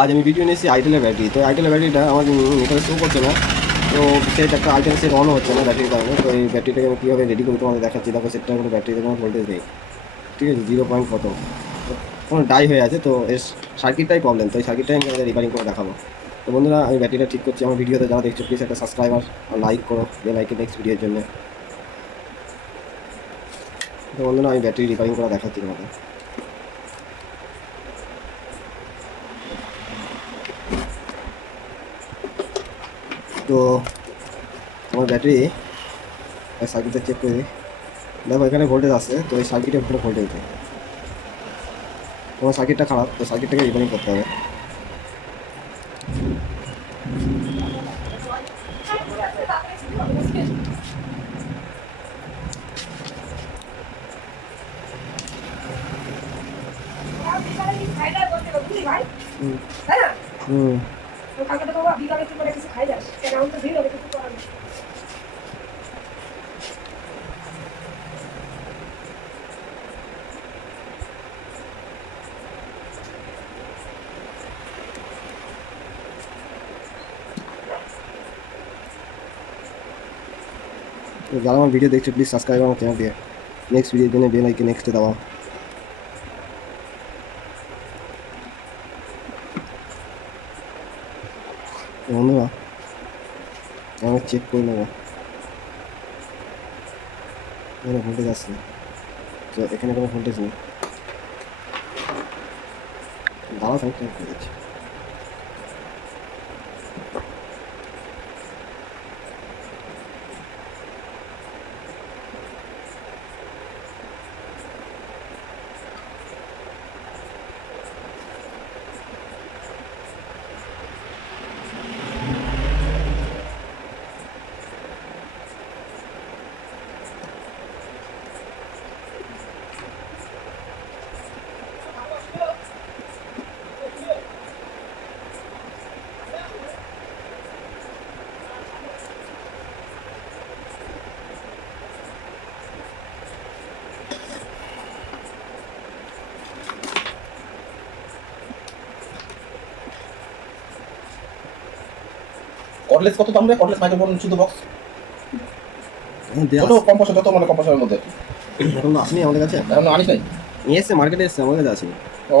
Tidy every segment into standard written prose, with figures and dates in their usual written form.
আজ আমি ভিডিও নিয়েছি আইটেলের ব্যাটারি। তো আইটেলের ব্যাটারিটা আমার মিটারে শো করছে না, তো সেটা একটা আইটেল সেট অনও হচ্ছে না ব্যাটারির কারণে। তো এই ব্যাটারিটাকে আমি কীভাবে রেডি করে তোমাদের দেখাচ্ছি। দেখো সেটটার কোনো ব্যাটারিতে কোনো ভোল্টেজ নেই, ঠিক আছে, 0 কত কোনো ডাই হয়ে আছে। তো এর সার্কিটটাই প্রবলেম, তো এই সার্কিটটাই আমি আমাদের রিপেয়ারিং করে দেখাবো। তো বন্ধুরা আমি ব্যাটারিটা ঠিক করছি। আমার ভিডিওতে যারা দেখছো প্লিজ একটা সাবস্ক্রাইবার আর লাইক করো, বেল আইকন নেক্সট ভিডিওর জন্য। তো বন্ধুরা আমি ব্যাটারি রিপেয়ারিং করে দেখাচ্ছি তোমাদের। তো আমার ব্যাটারি সার্কিটটা চেক করে দিই। দেখো এখানে ভোল্টেজ আসছে, তো এই সার্কিটের উপরে ভোল্টেজ নেই। তোমার সার্কিটটা খারাপ, তো সার্কিটটাকে রিপেয়ারিং করতে হবে। হুম তো যারা আমার ভিডিও দেখছো প্লিজ সাবস্ক্রাইব আমার চ্যানেল দিয়ে নেক্সট ভিডিওর জন্য বেল আইকন নেক্সটে দেওয়া। বন্ধুরা আমি চেক করে নেবো এখানে ভোল্টেজ আসছে, তো এখানে কোনো ভোল্টেজ নেই। দাঁড়াও আমি চেক করে দিচ্ছি। কর্ডলেস কত দাম রে? কর্ডলেস মাইক্রোফোন শুধু বক্স ছোট কম পয়সা, যত মানে কম পয়সার মধ্যে। এখন আপনি আমাদের কাছে এখন আনিস নাই? নিয়ে এসছে, মার্কেটে এসছে, আমার কাছে আছে।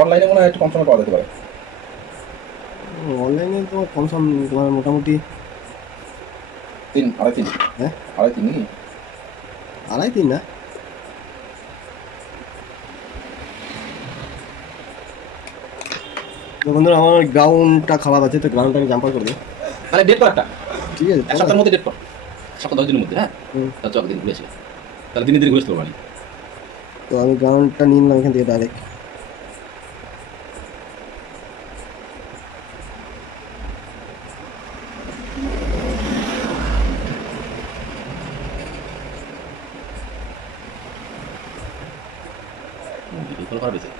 অনলাইনে মনে হয় একটু কম সময় পাওয়া যেতে পারে। অনলাইনে তো কম সম তোমার মোটামুটি 3 2.5 3। হ্যাঁ 2.5 3 নাকি? 2.5 3 না। তো বন্ধুরা আমার গ্রাউন্ডটা খারাপ আছে, তো গ্রাউন্ডটা আমি জাম্পার করে দিই। তাহলে ডেট কর একটা, ঠিক আছে, এক সপ্তাহের মধ্যে ডেট কর, সপ্তাহ 10 দিনের মধ্যে। হ্যাঁ তাহলে চল দিন ঘুরে আসি, তাহলে দিনে দিনে ঘুরে আসতে পারবো। তো আমি গ্রাউন্ডটা নিয়ে নিলাম এখান থেকে ডাইরেক্ট। ভিডিও করা হয়েছে।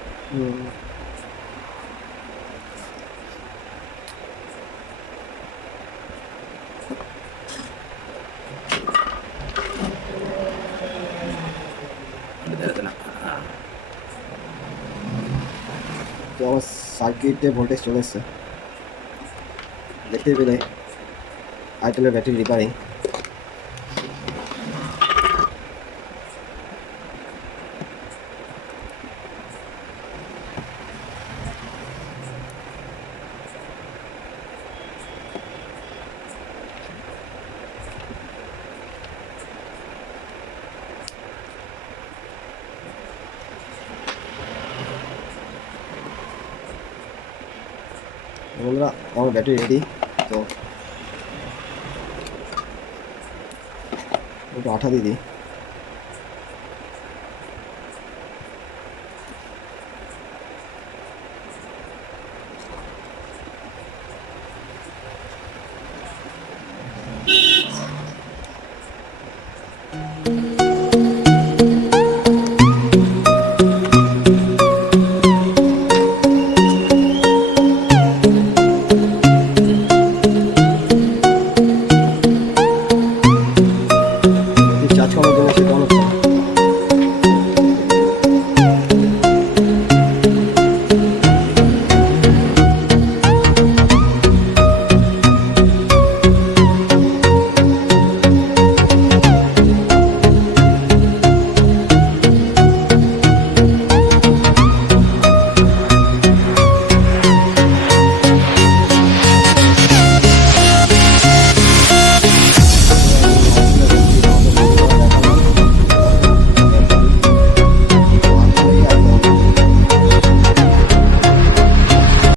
তো আমার সার্কিটে ভোল্টেজ চলে এসছে, দেখতে পেলে আইটেলের ব্যাটারি রিপেয়ারিং। বন্ধুরা আমার ব্যাটারি রেডি। তো একটু আঠা দিয়ে দিই।